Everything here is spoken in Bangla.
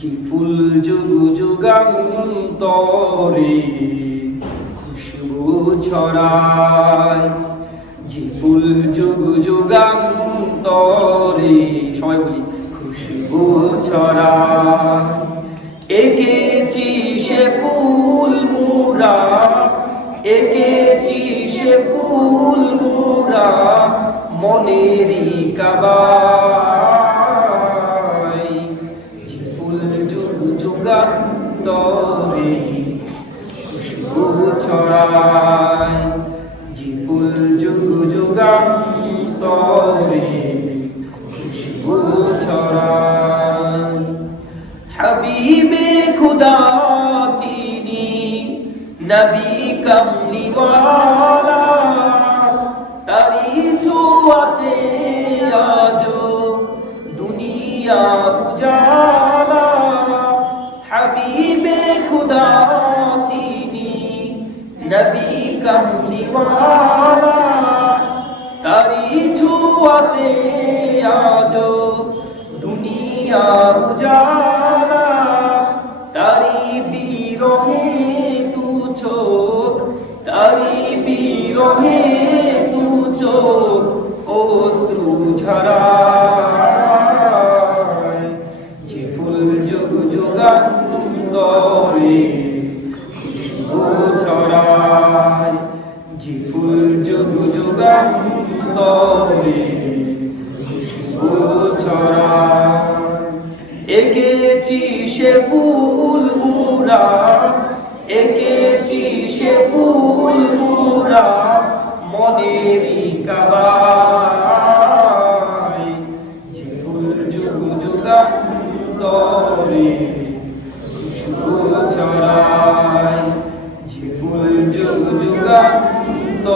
যে ফুল যুগ যুগান্তরে খুশবু ছড়ায়, যে ফুল যুগ যুগান্তরে সবাই বলি খুশবু ছড়ায়। এঁকেছি সে ফুল মোরা, এঁকেছি সে ফুল মোরা মনেরই কাবায়। যে ফুল যুগ যুগান্তরে খুশবু ছড়ায়, যে ফুল যুগ যুগান্তরে খুশবু ছড়ায়। হাবিবে খুদা তিনি নবী কমলিওয়ালা, তারি ছোঁয়াতে আজো দুনিয়া উজালা। হাবিবে খুদা তিনি নবী কমলিওয়ালা, তারি ছোঁয়াতে আজো দুনিয়া উজালা। তারি বিরহে দু চোখ, তারি বিরহে দু চোখ অশ্রু ঝরায়। যে ফুল যুগ যুগান্তরে খুশবু ছড়ায়, যে ফুল যুগ যুগান্তরে খুশবু ছড়ায়। এঁকেছি সে ফুল মোরা, এঁকেছি সে ফুল মোরা মনেরই কাবায়। যে ফুল যুগ যুগান্তরে খুশবু ছড়ায়, যে ফুল যুগ যুগান্তরে